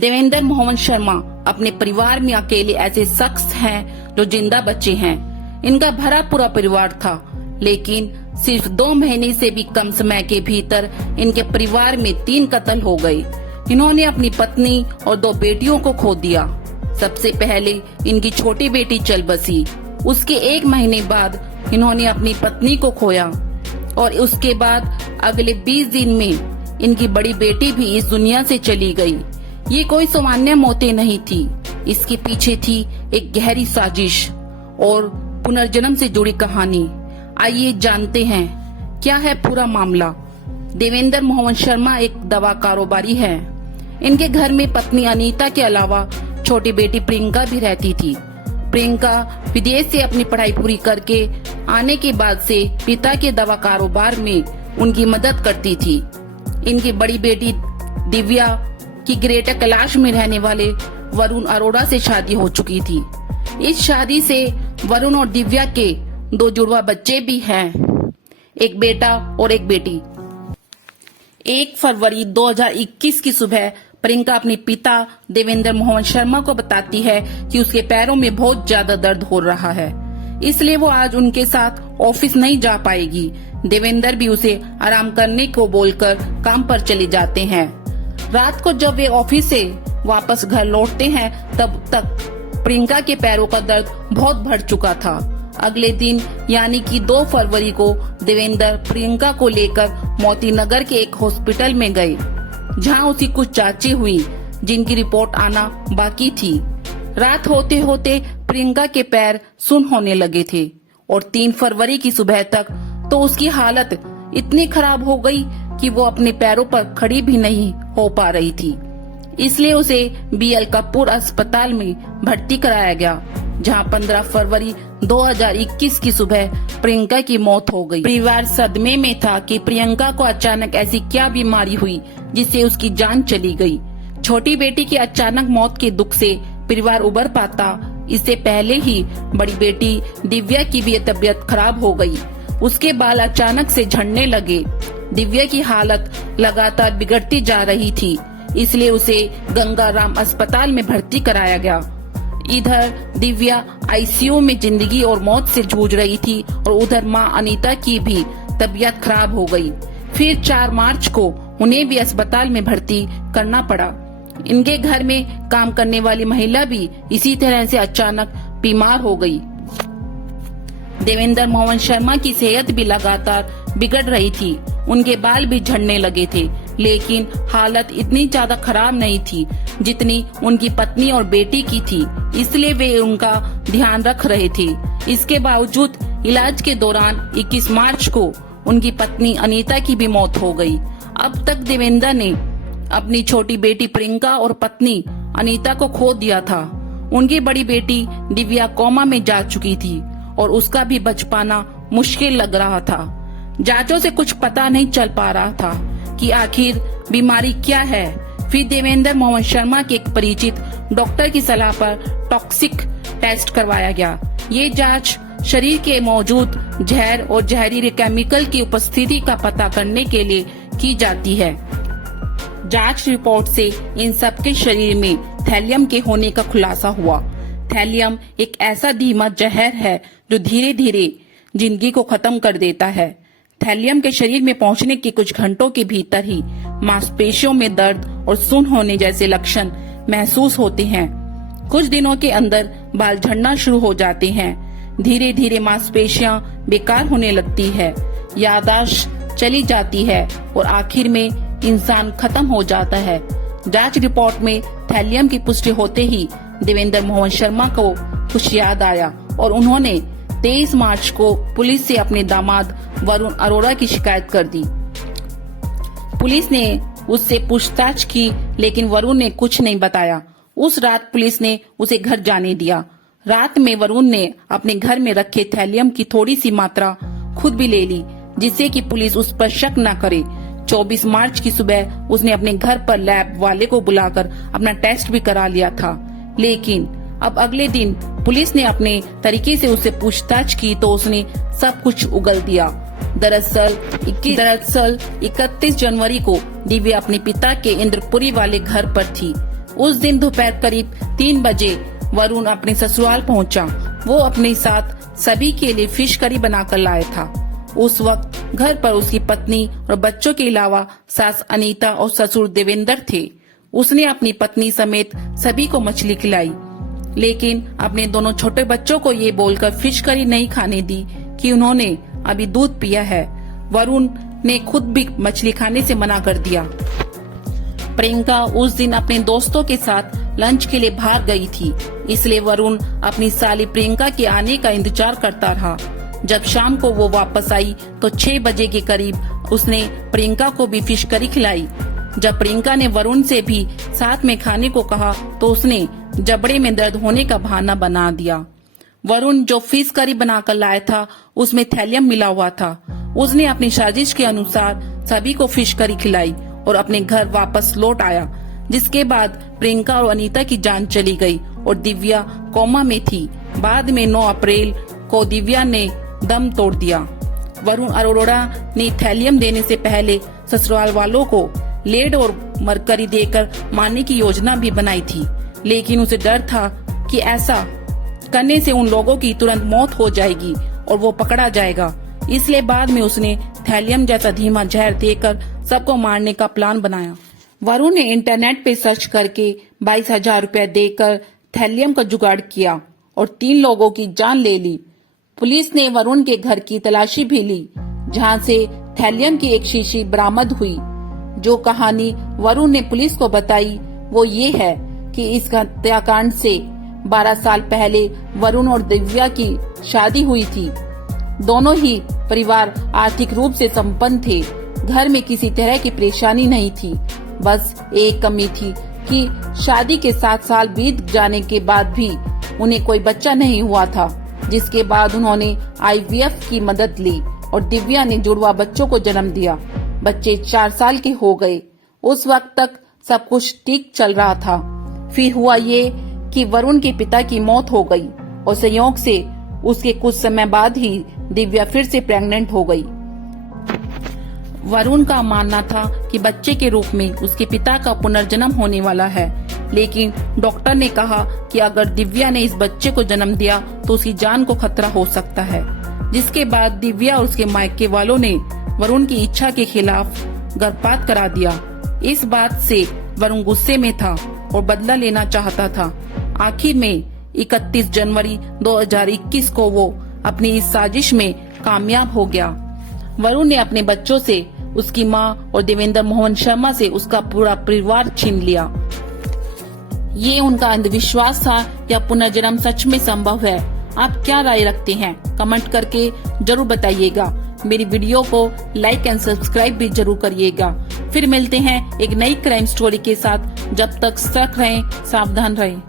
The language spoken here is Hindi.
देवेंद्र मोहन शर्मा अपने परिवार में अकेले ऐसे शख्स हैं जो जिंदा बचे हैं। इनका भरा पूरा परिवार था, लेकिन सिर्फ 2 महीने से भी कम समय के भीतर इनके परिवार में 3 कत्ल हो गए। इन्होंने अपनी पत्नी और 2 बेटियों को खो दिया। सबसे पहले इनकी छोटी बेटी चल बसी, उसके 1 महीने बाद इन्होंने अपनी पत्नी को खोया और उसके बाद अगले 20 दिन में इनकी बड़ी बेटी भी इस दुनिया से चली गई। ये कोई सामान्य मौतें नहीं थी, इसके पीछे थी एक गहरी साजिश और पुनर्जन्म से जुड़ी कहानी। आइए जानते हैं क्या है पूरा मामला। देवेंद्र मोहन शर्मा एक दवा कारोबारी है। इनके घर में पत्नी अनीता के अलावा छोटी बेटी प्रियंका भी रहती थी। प्रियंका विदेश से अपनी पढ़ाई पूरी करके आने के बाद से पिता के दवा कारोबार में उनकी मदद करती थी। इनकी बड़ी बेटी दिव्या की ग्रेटर कैलाश में रहने वाले वरुण अरोड़ा से शादी हो चुकी थी। इस शादी से वरुण और दिव्या के 2 जुड़वा बच्चे भी हैं, एक बेटा और एक बेटी। 1 फरवरी 2021 की सुबह प्रियंका अपने पिता देवेंद्र मोहन शर्मा को बताती है कि उसके पैरों में बहुत ज्यादा दर्द हो रहा है, इसलिए वो आज उनके साथ ऑफिस नहीं जा पाएगी। देवेंद्र भी उसे आराम करने को बोलकर काम पर चले जाते हैं। रात को जब वे ऑफिस से वापस घर लौटते हैं तब तक प्रियंका के पैरों का दर्द बहुत बढ़ चुका था। अगले दिन यानी कि 2 फरवरी को देवेंद्र प्रियंका को लेकर मोती नगर के एक हॉस्पिटल में गए, जहां उसकी कुछ जांचें हुई जिनकी रिपोर्ट आना बाकी थी। रात होते होते प्रियंका के पैर सुन्न होने लगे थे और 3 फरवरी की सुबह तक तो उसकी हालत इतनी खराब हो गई कि वो अपने पैरों पर खड़ी भी नहीं हो पा रही थी। इसलिए उसे BL कपूर अस्पताल में भर्ती कराया गया, जहां 15 फरवरी 2021 की सुबह प्रियंका की मौत हो गई। परिवार सदमे में था कि प्रियंका को अचानक ऐसी क्या बीमारी हुई जिससे उसकी जान चली गई। छोटी बेटी की अचानक मौत के दुख से परिवार उबर पाता, इससे पहले ही बड़ी बेटी दिव्या की भी तबीयत खराब हो गई। उसके बाल अचानक से झड़ने लगे। दिव्या की हालत लगातार बिगड़ती जा रही थी, इसलिए उसे गंगाराम अस्पताल में भर्ती कराया गया। इधर दिव्या ICU में जिंदगी और मौत से जूझ रही थी और उधर मां अनीता की भी तबीयत खराब हो गई। फिर 4 मार्च को उन्हें भी अस्पताल में भर्ती करना पड़ा। इनके घर में काम करने वाली महिला भी इसी तरह से अचानक बीमार हो गई। देवेंद्र मोहन शर्मा की सेहत भी लगातार बिगड़ रही थी। उनके बाल भी झड़ने लगे थे, लेकिन हालत इतनी ज्यादा खराब नहीं थी जितनी उनकी पत्नी और बेटी की थी, इसलिए वे उनका ध्यान रख रहे थे। इसके बावजूद इलाज के दौरान 21 मार्च को उनकी पत्नी अनीता की भी मौत हो गई। अब तक देवेंद्र ने अपनी छोटी बेटी प्रियंका और पत्नी अनीता को खो दिया था। उनकी बड़ी बेटी दिव्या कोमा में जा चुकी थी और उसका भी बच पाना मुश्किल लग रहा था। जांचों से कुछ पता नहीं चल पा रहा था कि आखिर बीमारी क्या है। फिर देवेंद्र मोहन शर्मा के एक परिचित डॉक्टर की सलाह पर टॉक्सिक टेस्ट करवाया गया। ये जांच शरीर के मौजूद जहर और जहरीले केमिकल की उपस्थिति का पता करने के लिए की जाती है। जांच रिपोर्ट से इन सबके शरीर में थैलियम के होने का खुलासा हुआ। थैलियम एक ऐसा धीमा जहर है जो धीरे धीरे जिंदगी को खत्म कर देता है। थैलियम के शरीर में पहुंचने के कुछ घंटों के भीतर ही मांसपेशियों में दर्द और सुन्न होने जैसे लक्षण महसूस होते हैं। कुछ दिनों के अंदर बाल झड़ना शुरू हो जाते हैं। धीरे धीरे मांसपेशियां बेकार होने लगती है, याददाश्त चली जाती है और आखिर में इंसान खत्म हो जाता है। जांच रिपोर्ट में थैलियम की पुष्टि होते ही देवेंद्र मोहन शर्मा को कुछ याद आया और उन्होंने 23 मार्च को पुलिस से अपने दामाद वरुण अरोड़ा की शिकायत कर दी। पुलिस ने उससे पूछताछ की, लेकिन वरुण ने कुछ नहीं बताया। उस रात पुलिस ने उसे घर जाने दिया। रात में वरुण ने अपने घर में रखे थैलियम की थोड़ी सी मात्रा खुद भी ले ली, जिससे कि पुलिस उस पर शक न करे। 24 मार्च की सुबह उसने अपने घर पर लैब वाले को बुलाकर अपना टेस्ट भी करा लिया था, लेकिन अब अगले दिन पुलिस ने अपने तरीके से उससे पूछताछ की तो उसने सब कुछ उगल दिया। दरअसल 31 जनवरी को दिव्या अपने पिता के इंद्रपुरी वाले घर पर थी। उस दिन दोपहर करीब 3 बजे वरुण अपने ससुराल पहुंचा। वो अपने साथ सभी के लिए फिश करी बनाकर लाया था। उस वक्त घर पर उसकी पत्नी और बच्चों के अलावा सास अनीता और ससुर देवेंद्र थे। उसने अपनी पत्नी समेत सभी को मछली खिलाई, लेकिन अपने दोनों छोटे बच्चों को ये बोलकर फिश करी नहीं खाने दी कि उन्होंने अभी दूध पिया है। वरुण ने खुद भी मछली खाने से मना कर दिया। प्रियंका उस दिन अपने दोस्तों के साथ लंच के लिए बाहर गई थी, इसलिए वरुण अपनी साली प्रियंका के आने का इंतजार करता रहा। जब शाम को वो वापस आई तो 6 बजे के करीब उसने प्रियंका को भी फिश करी खिलाई। जब प्रियंका ने वरुण से भी साथ में खाने को कहा तो उसने जबड़े में दर्द होने का बहाना बना दिया। वरुण जो फिश करी बनाकर लाया था उसमें थैलियम मिला हुआ था। उसने अपनी साजिश के अनुसार सभी को फिश करी खिलाई और अपने घर वापस लौट आया, जिसके बाद प्रियंका और अनीता की जान चली गई और दिव्या कोमा में थी। बाद में 9 अप्रैल को दिव्या ने दम तोड़ दिया। वरुण अरोड़ा ने थैलियम देने से पहले ससुराल वालों को लेड और मरकरी देकर मारने की योजना भी बनाई थी, लेकिन उसे डर था कि ऐसा करने से उन लोगों की तुरंत मौत हो जाएगी और वो पकड़ा जाएगा। इसलिए बाद में उसने थैलियम जैसा धीमा जहर देकर सबको मारने का प्लान बनाया। वरुण ने इंटरनेट पे सर्च करके 22,000 रुपए देकर थैलियम का जुगाड़ किया और 3 लोगों की जान ले ली। पुलिस ने वरुण के घर की तलाशी भी ली, जहां से थैलियम की एक शीशी बरामद हुई। जो कहानी वरुण ने पुलिस को बताई वो ये है कि इस हत्याकांड से 12 साल पहले वरुण और दिव्या की शादी हुई थी। दोनों ही परिवार आर्थिक रूप से संपन्न थे। घर में किसी तरह की परेशानी नहीं थी। बस एक कमी थी कि शादी के 7 साल बीत जाने के बाद भी उन्हें कोई बच्चा नहीं हुआ था, जिसके बाद उन्होंने IVF की मदद ली और दिव्या ने जुड़वा बच्चों को जन्म दिया। बच्चे 4 साल के हो गए। उस वक्त तक सब कुछ ठीक चल रहा था। फिर हुआ ये कि वरुण के पिता की मौत हो गई और संयोग से उसके कुछ समय बाद ही दिव्या फिर से प्रेग्नेंट हो गई। वरुण का मानना था कि बच्चे के रूप में उसके पिता का पुनर्जन्म होने वाला है, लेकिन डॉक्टर ने कहा कि अगर दिव्या ने इस बच्चे को जन्म दिया तो उसकी जान को खतरा हो सकता है। जिसके बाद दिव्या और उसके मायके वालों ने वरुण की इच्छा के खिलाफ गर्भपात करा दिया। इस बात से वरुण गुस्से में था और बदला लेना चाहता था। आखिर में 31 जनवरी 2021 को वो अपनी इस साजिश में कामयाब हो गया। वरुण ने अपने बच्चों से, उसकी मां और देवेंद्र मोहन शर्मा से उसका पूरा परिवार छीन लिया। ये उनका अंधविश्वास था या पुनर्जन्म सच में संभव है? आप क्या राय रखते हैं? कमेंट करके जरूर बताइएगा। मेरी वीडियो को लाइक एंड सब्सक्राइब भी जरूर करिएगा। फिर मिलते हैं एक नई क्राइम स्टोरी के साथ। जब तक सतर्क रहें, सावधान रहें।